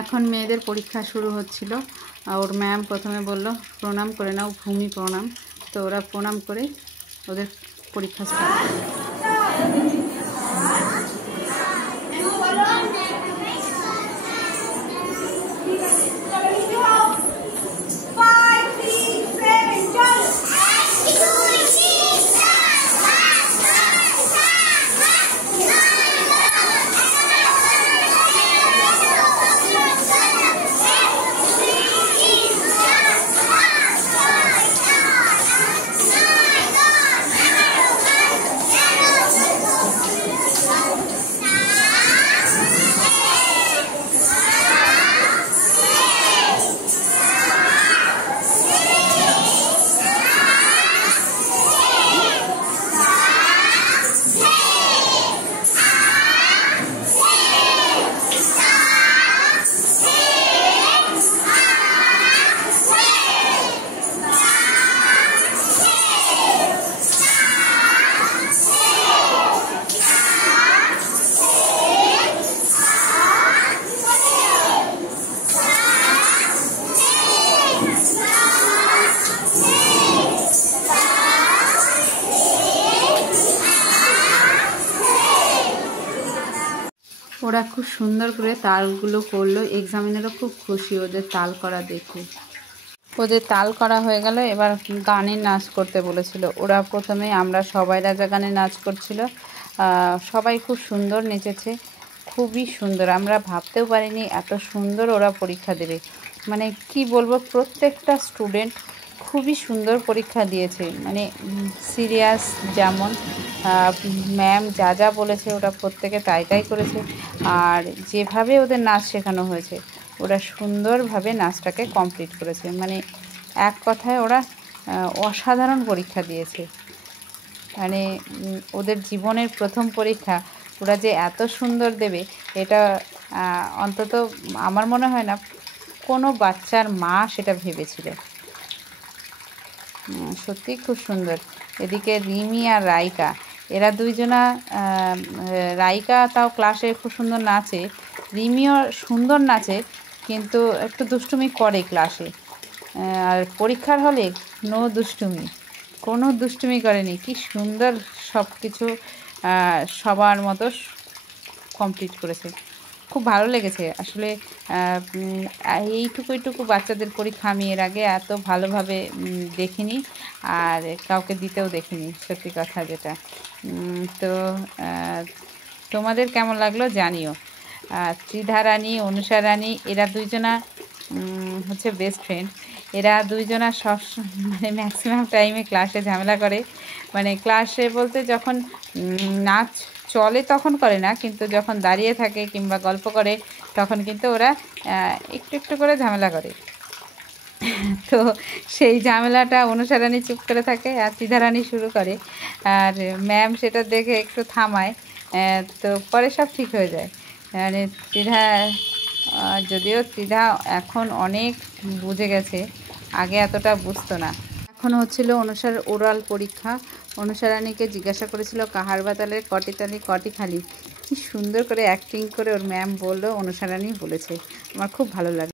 এখন মেয়েদের পরীক্ষা শুরু হচ্ছিল। ওর ম্যাম প্রথমে বলল প্রণাম করে নাও, ভূমি প্রণাম। তো ওরা প্রণাম করে ওদের পরীক্ষা স্টার্ট করলো। ওরা খুব সুন্দর করে তালগুলো করলো। এক্সামিনারও খুব খুশি ওদের তাল করা দেখে। ওদের তাল করা হয়ে গেল, এবার গানে নাচ করতে বলেছিল ওরা। প্রথমে আমরা সবাই রাজা গানে নাচ করছিল। সবাই খুব সুন্দর নেচেছে, খুবই সুন্দর। আমরা ভাবতেও পারিনি এত সুন্দর ওরা পরীক্ষা দেবে। মানে কি বলবো, প্রত্যেকটা স্টুডেন্ট খুবই সুন্দর পরীক্ষা দিয়েছে। মানে সিরিয়াস, যেমন ম্যাম যা যা বলেছে ওরা প্রত্যেকে তাই তাই করেছে। আর যেভাবে ওদের নাচ শেখানো হয়েছে ওরা সুন্দরভাবে নাচটাকে কমপ্লিট করেছে। মানে এক কথায় ওরা অসাধারণ পরীক্ষা দিয়েছে। মানে ওদের জীবনের প্রথম পরীক্ষা ওরা যে এত সুন্দর দেবে এটা অন্তত আমার মনে হয় না কোনো বাচ্চার মা সেটা ভেবেছিল। সত্যি খুব সুন্দর। এদিকে রিমি আর রাইকা, এরা দুইজনা, রাইকা তাও ক্লাসে খুব সুন্দর নাচে, রিমিও সুন্দর নাচে, কিন্তু একটু দুষ্টুমি করে ক্লাসে। আর পরীক্ষার হলে নো দুষ্টুমি, কোনো দুষ্টুমি করেনি। কি সুন্দর সব কিছু সবার মতো কমপ্লিট করেছে। খুব ভালো লেগেছে আসলে। এইটুকু বাচ্চাদের পরীক্ষা আমি এর আগে এত ভালোভাবে দেখিনি, আর কাউকে দিতেও দেখিনি, সত্যি কথা যেটা। তো তোমাদের কেমন লাগলো জানিও। ত্রিধা রানী, অনুষা রানী, এরা দুইজনা হচ্ছে বেস্ট ফ্রেন্ড। এরা দুইজনা সব মানে ম্যাক্সিমাম টাইমে ক্লাসে ঝামেলা করে। মানে ক্লাসে বলতে যখন নাচ চলে তখন করে না, কিন্তু যখন দাঁড়িয়ে থাকে কিংবা গল্প করে তখন কিন্তু ওরা একটু একটু করে ঝামেলা করে। তো সেই ঝামেলাটা অনুষা রানী চুপ করে থাকে আর ত্রিধা রানী শুরু করে, আর ম্যাম সেটা দেখে একটু থামায়। তো পরে সব ঠিক হয়ে যায়। মানে যদিও ত্রিধা এখন অনেক বুঝে গেছে, আগে এতটা বুঝতো না। এখন হচ্ছিল অনুষার ওরাল পরীক্ষা। অনুষা রানীকে জিজ্ঞাসা করেছিল কাহার বাতালের কটি তালি কটি খালি। কি সুন্দর করে অ্যাক্টিং করে ওর ম্যাম বললো, অনুষা রানী বলেছে। আমার খুব ভালো লাগে।